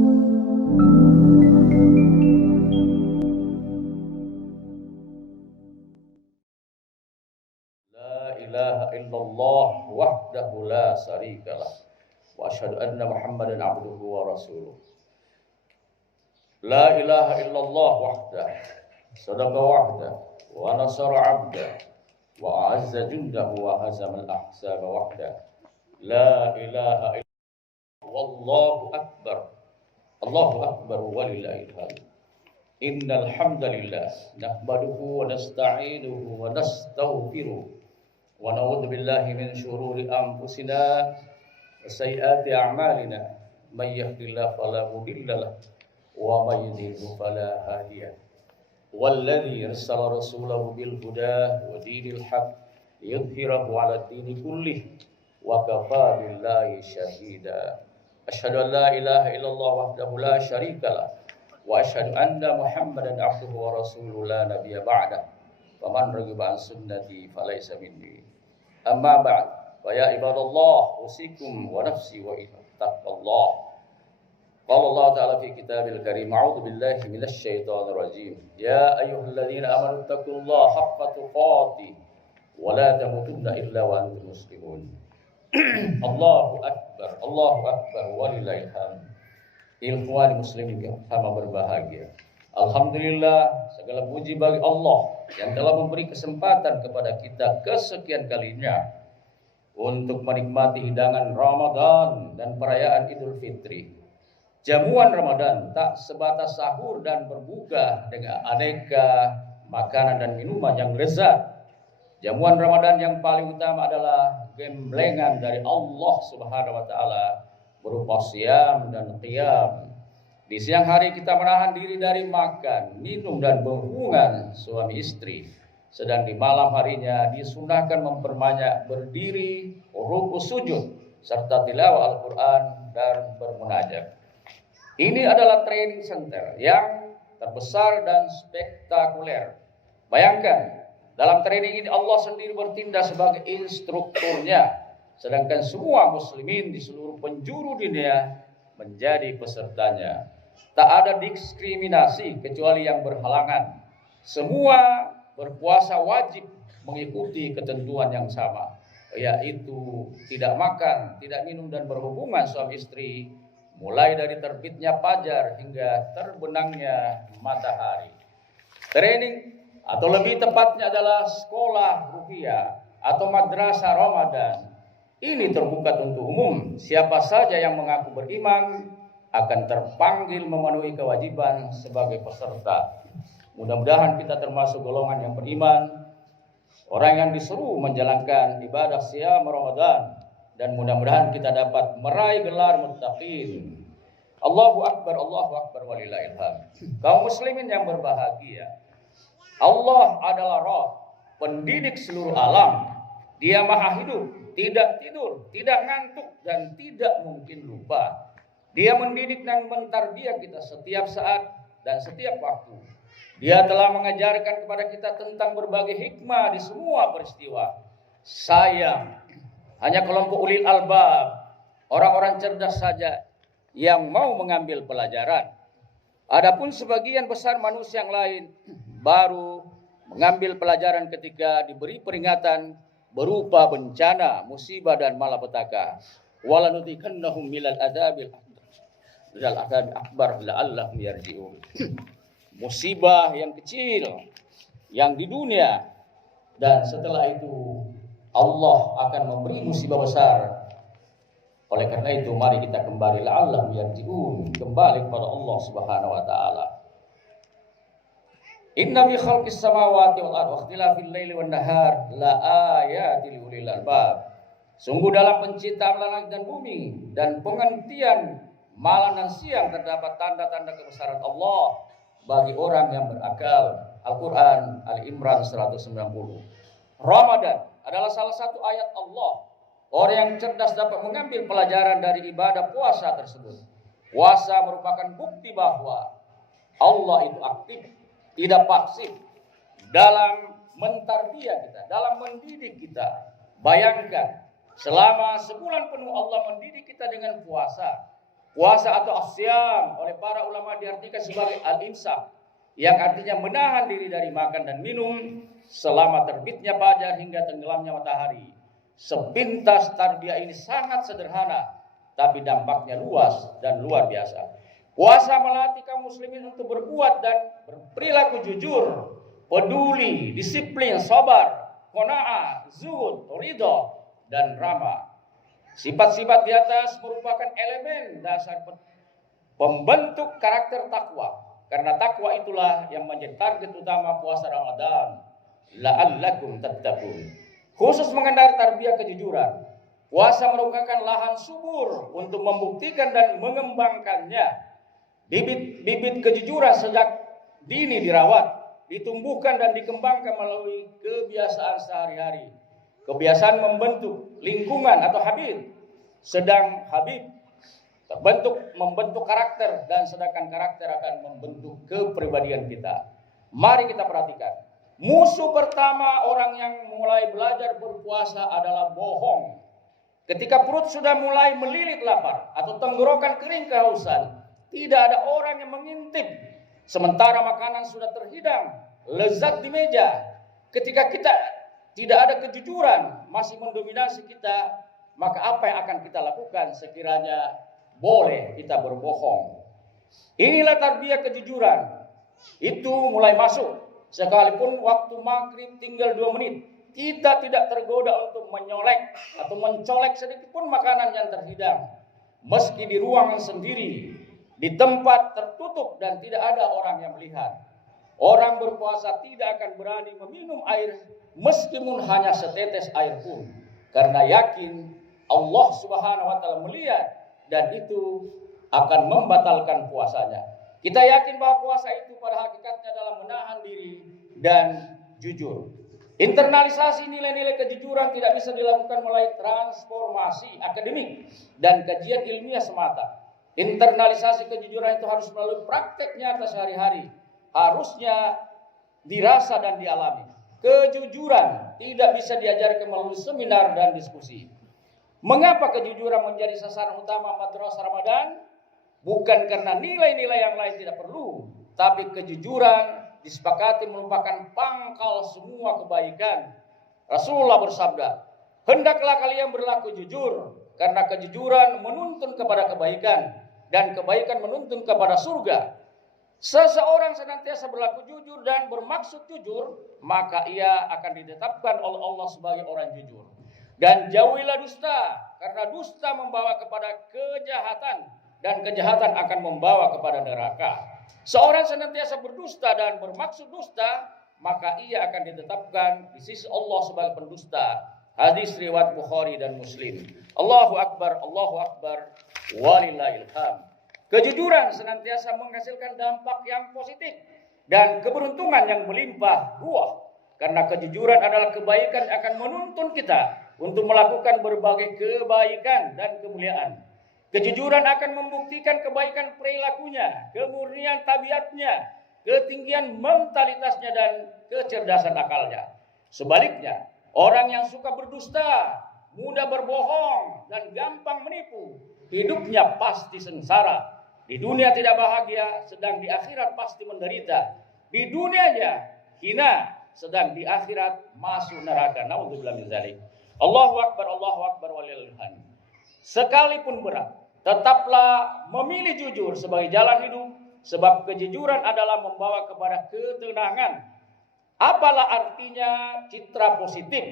La ilaha illallah wahdahu la syarikalah wa asyhadu anna Muhammadan abduhu wa rasuluh. La ilaha illallah wahdah sadaqa wahdah wa nasara 'abdah wa a'azza jundahu wa hazama al-ahzaba wahdah. La ilaha illallah wallahu akbar. Allahu akbar walillahil hamd. Innal hamdalillah nahmaduhu wa nasta'inuhu wa nastaghfiruh wa na'udzu billahi min syururi anfusina wa sayyiati a'malina may yahdihillahu fala mudilla lahu wa may yudlil fala hadiya lahu. Walladzi arsala rasulahu bil huda wa dinil haqq liyudhhirahu 'ala ad-dini kullih wa kafaa billahi shahida. Asyhadu an la ilaha illallah wahdahu la syarikalah wa asyhadu anna Muhammadan abduhu wa rasuluhu la nabiyya ba'da. Faman raghiba an sunnati falaysa minni. Amma ba'd. Fa ya ibadallah usikum wa nafsi wa ittaqullah. Qala Allah ta'ala fi kitabil karim, a'udzu billahi minasy syaithanir rajim. Ya ayyuhalladzina amanu taqullaha haqqa tuqatih wa la tamutunna illa wa antum muslimun. Allahu akbar walillahil hamd. Ikhwani muslimin yang sama berbahagia, alhamdulillah, segala puji bagi Allah yang telah memberi kesempatan kepada kita kesekian kalinya untuk menikmati hidangan Ramadan dan perayaan Idul Fitri. Jamuan Ramadan tak sebatas sahur dan berbuka dengan aneka makanan dan minuman yang lezat. Jamuan Ramadan yang paling utama adalah gemblengan dari Allah Subhanahu wa taala berupa siam dan qiyam. Di siang hari kita menahan diri dari makan, minum dan berhubungan suami istri. Sedang di malam harinya disunahkan memperbanyak berdiri, ruku, sujud serta tilawah Al-Qur'an dan bermunajat. Ini adalah training center yang terbesar dan spektakuler. Bayangkan, dalam training ini Allah sendiri bertindak sebagai instrukturnya, sedangkan semua muslimin di seluruh penjuru dunia menjadi pesertanya. Tak ada diskriminasi kecuali yang berhalangan. Semua berpuasa wajib mengikuti ketentuan yang sama, yaitu tidak makan, tidak minum dan berhubungan suami istri mulai dari terbitnya fajar hingga terbenamnya matahari. Training atau lebih tepatnya adalah sekolah ruhiyah atau madrasah Ramadan ini terbuka untuk umum. Siapa saja yang mengaku beriman akan terpanggil memenuhi kewajiban sebagai peserta. Mudah-mudahan kita termasuk golongan yang beriman, orang yang disuruh menjalankan ibadah siam Ramadan, dan mudah-mudahan kita dapat meraih gelar muttaqin. Allahu akbar walillahil hamd. Kaum muslimin yang berbahagia, Allah adalah Rabb, pendidik seluruh alam. Dia maha hidup, tidak tidur, tidak ngantuk, dan tidak mungkin lupa. Dia mendidik dan mentarbiah kita setiap saat dan setiap waktu. Dia telah mengajarkan kepada kita tentang berbagai hikmah di semua peristiwa. Sayang, hanya kelompok ulil albab, orang-orang cerdas saja yang mau mengambil pelajaran. Adapun sebagian besar manusia yang lain baru mengambil pelajaran ketika diberi peringatan berupa bencana, musibah dan malapetaka. Walanutikannahum minal adabil akbar la'allahum yarji'un. Musibah yang kecil yang di dunia, dan setelah itu Allah akan memberi musibah besar. Oleh karena itu mari kita kembali la'allahum yarji'un, kembali kepada Allah Subhanahu wa taala. Inna fi khalqis samawati wal ardi wa ikhtilafil laili wan nahar la ayatil liulil albab. Sungguh dalam penciptaan langit dan bumi dan penghentian malam dan siang terdapat tanda-tanda kebesaran Allah bagi orang yang berakal. Al-Quran Al-Imran 190. Ramadan adalah salah satu ayat Allah. Orang yang cerdas dapat mengambil pelajaran dari ibadah puasa tersebut. Puasa merupakan bukti bahwa Allah itu aktif, tidak pasif dalam mentarbiah kita, dalam mendidik kita. Bayangkan, selama sebulan penuh Allah mendidik kita dengan puasa. Puasa atau asyam oleh para ulama diartikan sebagai al-imsak, yang artinya menahan diri dari makan dan minum selama terbitnya fajar hingga tenggelamnya matahari. Sepintas tarbiyah ini sangat sederhana, tapi dampaknya luas dan luar biasa. Puasa melatih kaum muslimin untuk berbuat dan berperilaku jujur, peduli, disiplin, sabar, qanaah, zuhud, ridha, dan ramah. Sifat-sifat di atas merupakan elemen dasar pembentuk karakter takwa. Karena takwa itulah yang menjadi target utama puasa Ramadan. La'allakum tattaqun. Khusus mengenai tarbiyah kejujuran, puasa merupakan lahan subur untuk membuktikan dan mengembangkannya. Bibit-bibit kejujuran sejak dini dirawat, ditumbuhkan dan dikembangkan melalui kebiasaan sehari-hari. Kebiasaan membentuk lingkungan atau habit, sedang habit membentuk karakter, dan sedangkan karakter akan membentuk kepribadian kita. Mari kita perhatikan. Musuh pertama orang yang mulai belajar berpuasa adalah bohong. Ketika perut sudah mulai melilit lapar atau tenggorokan kering kehausan, tidak ada orang yang mengintip. Sementara makanan sudah terhidang, lezat di meja. Ketika kita tidak ada kejujuran masih mendominasi kita, maka apa yang akan kita lakukan sekiranya boleh kita berbohong? Inilah tarbiyah kejujuran. Itu mulai masuk. Sekalipun waktu maghrib tinggal 2 menit, kita tidak tergoda untuk menyolek atau mencolek sedikit pun makanan yang terhidang. Meski di ruangan sendiri, di tempat tertutup dan tidak ada orang yang melihat. Orang berpuasa tidak akan berani meminum air meskipun hanya setetes air pun, karena yakin Allah Subhanahu wa taala melihat dan itu akan membatalkan puasanya. Kita yakin bahwa puasa itu pada hakikatnya adalah menahan diri dan jujur. Internalisasi nilai-nilai kejujuran tidak bisa dilakukan melalui transformasi akademik dan kajian ilmiah semata. Internalisasi kejujuran itu harus melalui praktek nyata sehari-hari. Harusnya dirasa dan dialami. Kejujuran tidak bisa diajarkan melalui seminar dan diskusi. Mengapa kejujuran menjadi sasaran utama madrasah Ramadan? Bukan karena nilai-nilai yang lain tidak perlu, tapi kejujuran disepakati merupakan pangkal semua kebaikan. Rasulullah bersabda, hendaklah kalian berlaku jujur, karena kejujuran menuntun kepada kebaikan, dan kebaikan menuntun kepada surga. Seseorang senantiasa berlaku jujur dan bermaksud jujur, maka ia akan ditetapkan oleh Allah sebagai orang jujur. Dan jauhilah dusta, karena dusta membawa kepada kejahatan, dan kejahatan akan membawa kepada neraka. Seorang senantiasa berdusta dan bermaksud dusta, maka ia akan ditetapkan di sisi Allah sebagai pendusta. Hadis riwayat Bukhari dan Muslim. Allahu Akbar, walillahil hamd. Kejujuran senantiasa menghasilkan dampak yang positif dan keberuntungan yang melimpah ruah. Karena kejujuran adalah kebaikan yang akan menuntun kita untuk melakukan berbagai kebaikan dan kemuliaan. Kejujuran akan membuktikan kebaikan perilakunya, kemurnian tabiatnya, ketinggian mentalitasnya, dan kecerdasan akalnya. Sebaliknya, orang yang suka berdusta, mudah berbohong, dan gampang menipu, hidupnya pasti sengsara. Di dunia tidak bahagia, sedang di akhirat pasti menderita. Di dunianya hina, sedang di akhirat masuk neraka. Naudzubillah min dzalik. Allahu Akbar, walillahil hamd. Sekalipun berat, tetaplah memilih jujur sebagai jalan hidup, sebab kejujuran adalah membawa kepada ketenangan. Apalah artinya citra positif,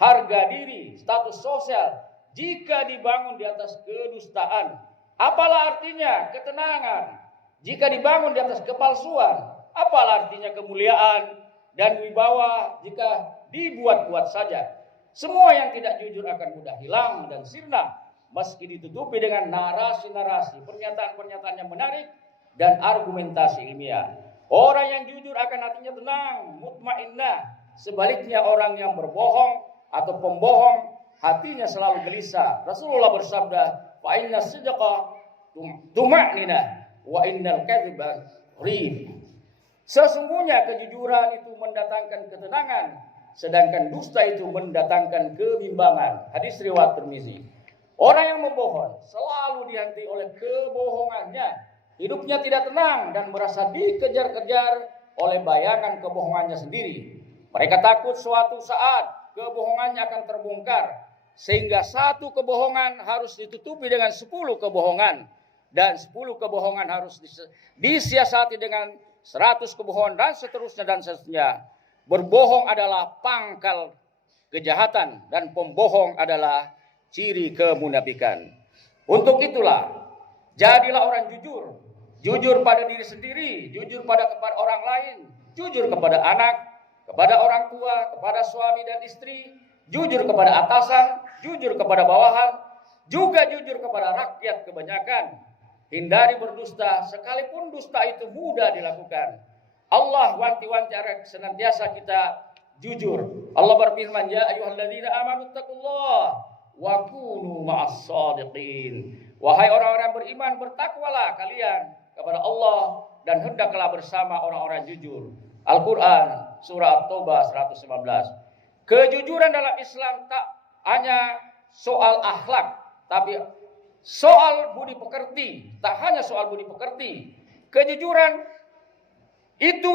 harga diri, status sosial jika dibangun di atas kedustaan? Apalah artinya ketenangan jika dibangun di atas kepalsuan? Apalah artinya kemuliaan dan wibawa jika dibuat-buat saja? Semua yang tidak jujur akan mudah hilang dan sirna, meski ditutupi dengan narasi-narasi, pernyataan-pernyataan yang menarik, dan argumentasi ilmiah. Orang yang jujur akan hatinya tenang, mutmainnah. Sebaliknya orang yang berbohong atau pembohong, hatinya selalu gelisah. Rasulullah bersabda, fa inna sidqa tuma'nina wa innal kadhiba rib. Sesungguhnya kejujuran itu mendatangkan ketenangan, sedangkan dusta itu mendatangkan kebimbangan. Hadis riwayat Tirmizi. Orang yang membohong selalu dihantui oleh kebohongannya. Hidupnya tidak tenang dan merasa dikejar-kejar oleh bayangan kebohongannya sendiri. Mereka takut suatu saat kebohongannya akan terbongkar, sehingga satu kebohongan harus ditutupi dengan 10 kebohongan, dan 10 kebohongan harus disiasati dengan 100 kebohongan, dan seterusnya. Berbohong adalah pangkal kejahatan, dan pembohong adalah ciri kemunafikan. Untuk itulah, jadilah orang jujur. Jujur pada diri sendiri, jujur kepada orang lain, jujur kepada anak, kepada orang tua, kepada suami dan istri, jujur kepada atasan, jujur kepada bawahan, juga jujur kepada rakyat kebanyakan. Hindari berdusta, sekalipun dusta itu mudah dilakukan. Allah wanti-wanti agar senantiasa kita jujur. Allah berfirman, ya ayyuhalladzina amanu taqullaha wa kunu ma'as shadiqin. Wahai orang-orang beriman, bertakwalah kalian kepada Allah dan hendaklah bersama orang-orang jujur. Al-Quran surah At-Taubah 119. Kejujuran dalam Islam tak hanya soal akhlak, tapi soal budi pekerti. Tak hanya soal budi pekerti. Kejujuran itu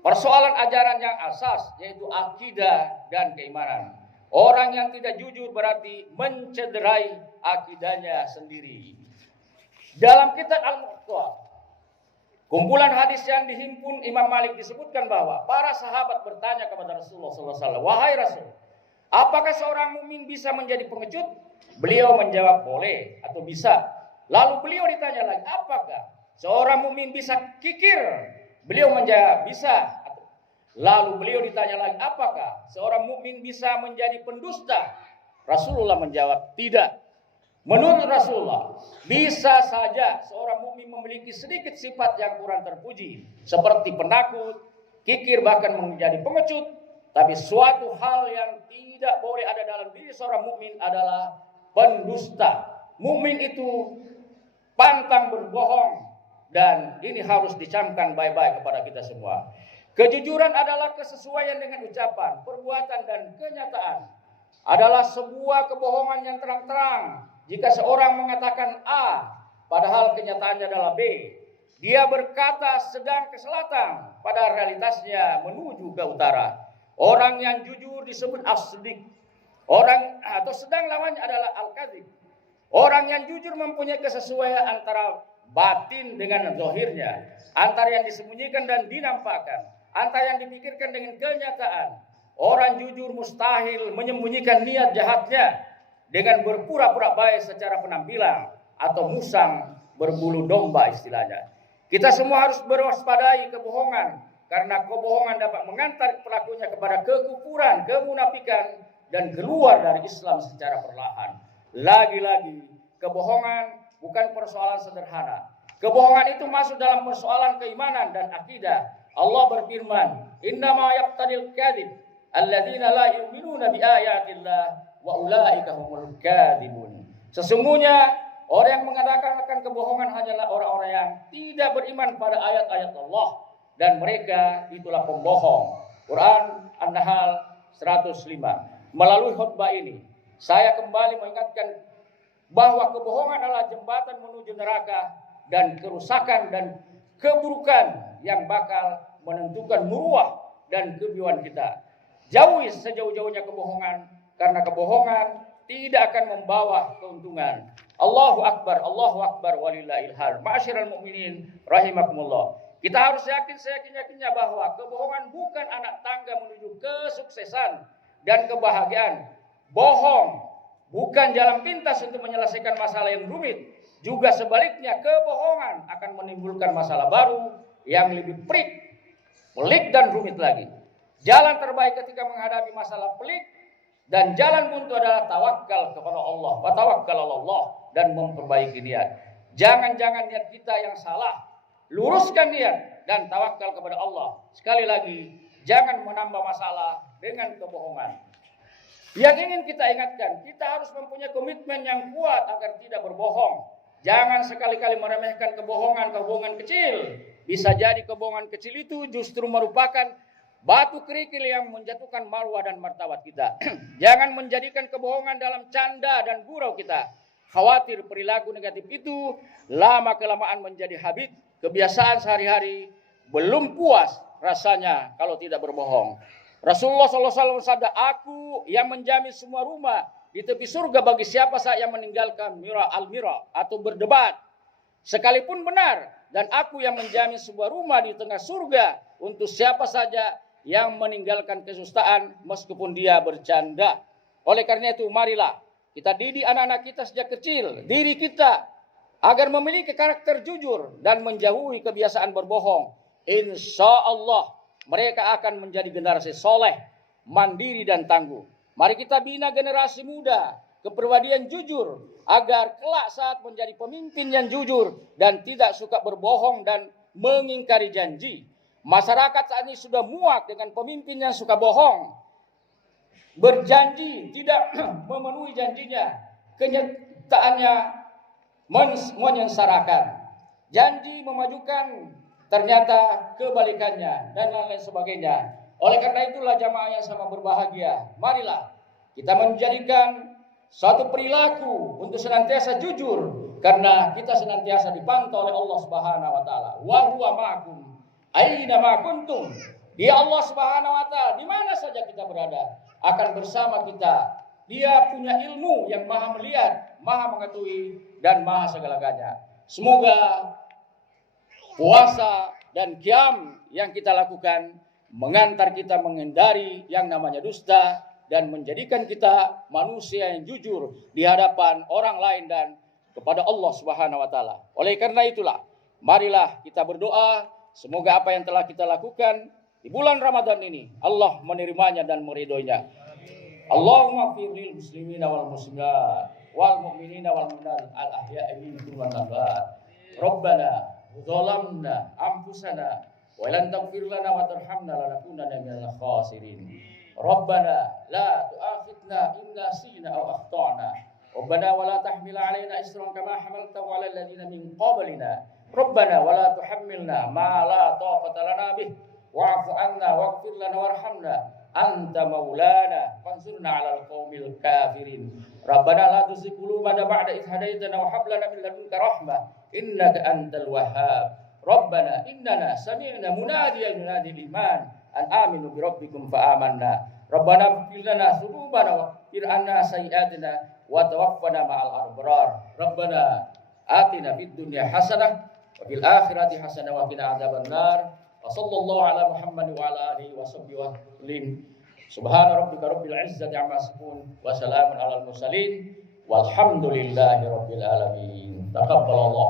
persoalan ajaran yang asas, yaitu akidah dan keimanan. Orang yang tidak jujur berarti mencederai akidahnya sendiri. Dalam kitab Al-Muwatta, kumpulan hadis yang dihimpun Imam Malik, disebutkan bahwa para sahabat bertanya kepada Rasulullah SAW, wahai Rasul, apakah seorang mukmin bisa menjadi pengecut? Beliau menjawab boleh atau bisa. Lalu beliau ditanya lagi, apakah seorang mukmin bisa kikir? Beliau menjawab bisa. Lalu beliau ditanya lagi, apakah seorang mukmin bisa menjadi pendusta? Rasulullah menjawab tidak. Menurut Rasulullah, bisa saja seorang mukmin memiliki sedikit sifat yang kurang terpuji, seperti penakut, kikir, bahkan menjadi pengecut. Tapi suatu hal yang tidak boleh ada dalam diri seorang mukmin adalah pendusta. Mukmin itu pantang berbohong, dan ini harus dicamkan baik-baik kepada kita semua. Kejujuran adalah kesesuaian dengan ucapan, perbuatan, dan kenyataan. Adalah sebuah kebohongan yang terang-terang. Jika seorang mengatakan A, padahal kenyataannya adalah B. Dia berkata sedang ke selatan, pada realitasnya menuju ke utara. Orang yang jujur disebut as-siddiq. Orang atau sedang lawannya adalah al-kadzib. Orang yang jujur mempunyai kesesuaian antara batin dengan zahirnya, antara yang disembunyikan dan dinampakkan, antara yang dipikirkan dengan kenyataan. Orang jujur mustahil menyembunyikan niat jahatnya dengan berpura-pura baik secara penampilan atau musang berbulu domba istilahnya. Kita semua harus berwaspadai kebohongan, karena kebohongan dapat mengantar pelakunya kepada kekufuran, kemunafikan, dan keluar dari Islam secara perlahan. Lagi-lagi, kebohongan bukan persoalan sederhana. Kebohongan itu masuk dalam persoalan keimanan dan akidah. Allah berfirman, innama yaqtadil kadzib alladzina la yu'minuna bi ayatillah wa ulaika humul kadzibun. Sesungguhnya orang yang mengadakan kebohongan hanyalah orang-orang yang tidak beriman pada ayat-ayat Allah, dan mereka itulah pembohong. Quran An-Nahl 105. Melalui khutbah ini, saya kembali mengingatkan bahwa kebohongan adalah jembatan menuju neraka dan kerusakan dan keburukan yang bakal menentukan muruah dan kebiuan kita. Jauhi sejauh-jauhnya kebohongan, karena kebohongan tidak akan membawa keuntungan. Allahu Akbar walillahil hamd. Ma'asyiral mukminin rahimakumullah. Kita harus yakin seyakin-yakinnya bahwa kebohongan bukan anak tangga menuju kesuksesan dan kebahagiaan. Bohong bukan jalan pintas untuk menyelesaikan masalah yang rumit. Juga sebaliknya, kebohongan akan menimbulkan masalah baru yang lebih pelik dan rumit lagi. Jalan terbaik ketika menghadapi masalah pelik dan jalan buntu adalah tawakal kepada Allah. Tawakkal Allah dan memperbaiki niat. Jangan-jangan niat kita yang salah. Luruskan niat dan tawakal kepada Allah. Sekali lagi, jangan menambah masalah dengan kebohongan. Yang ingin kita ingatkan, kita harus mempunyai komitmen yang kuat agar tidak berbohong. Jangan sekali-kali meremehkan kebohongan kecil. Bisa jadi kebohongan kecil itu justru merupakan batu kerikil yang menjatuhkan marwah dan martabat kita. Jangan menjadikan kebohongan dalam canda dan gurau kita. khawatir perilaku negatif itu lama-kelamaan menjadi habit, kebiasaan sehari-hari, belum puas rasanya kalau tidak berbohong. Rasulullah SAW bersabda, aku yang menjamin semua rumah di tepi surga bagi siapa saja yang meninggalkan al-mira atau berdebat. Sekalipun benar, dan aku yang menjamin sebuah rumah di tengah surga untuk siapa saja yang meninggalkan kesustaan meskipun dia bercanda. Oleh karena itu, marilah kita didik anak-anak kita sejak kecil, diri kita, agar memiliki karakter jujur dan menjauhi kebiasaan berbohong. Insya Allah mereka akan menjadi generasi soleh, mandiri dan tangguh. Mari kita bina generasi muda, kepribadian jujur, agar kelak saat menjadi pemimpin yang jujur dan tidak suka berbohong dan mengingkari janji. Masyarakat saat ini sudah muak dengan pemimpin yang suka bohong, berjanji tidak memenuhi janjinya, kenyataannya menyengsarakan, janji memajukan ternyata kebalikannya dan lain-lain sebagainya. Oleh karena itulah jamaah yang sama berbahagia, marilah kita menjadikan suatu perilaku untuk senantiasa jujur, karena kita senantiasa dipantau oleh Allah Subhanahu wa taala. Wa huwa ma'akum aina ma kuntum. Dia Allah Subhanahu wa taala di mana saja kita berada akan bersama kita. Dia punya ilmu yang maha melihat, maha mengetahui dan maha segala-galanya. Semoga puasa dan qiyam yang kita lakukan mengantar kita menghindari yang namanya dusta dan menjadikan kita manusia yang jujur di hadapan orang lain dan kepada Allah Subhanahu wa taala. Oleh karena itulah, marilah kita berdoa semoga apa yang telah kita lakukan di bulan Ramadan ini Allah menerimanya dan meridhoinya. Allahumma fir lil muslimina wal muslimat wal mu'minina wal mu'minat al ahya'i minhum wal amwat. Rabbana zalamna anfusana wa lan taghfir lana wa tarhamna lanakunanna minal khasirin. Rabbana la tu'akhidna in nasina aw akhtana. Rabbana wa la tahmil 'alaina isran kama hamaltahu 'alal ladzina min qablina. Rabbana wa la tuhammilna ma la taqata lana bih wa'fu 'anna waghfir lana warhamna anta maulana fansurna 'alal qaumil kafirin. Rabbana la tuzigh qulubana ba'da idh hadaitana wa hab lana min ladunka rahmah innaka antal wahhab. Rabbana innana sami'na munadiyan yunadi lil iman an aminu bi rabbikum fa amanna. Rabbana ighfir lana dzunubana wa ighfir 'anna sayyi'atina wa tawaffana ma'al abrar. Rabbana atina fid dunya hasanah wa fil akhirati hasanah wa qina adzabannar. Wa sallallahu ala Muhammad wa ala alihi wa sahbihi wa sallim. Subhana rabbika rabbil izzati amma yasifun wa salamun alal mursalin walhamdulillahi rabbil alamin. Taqabbalallah.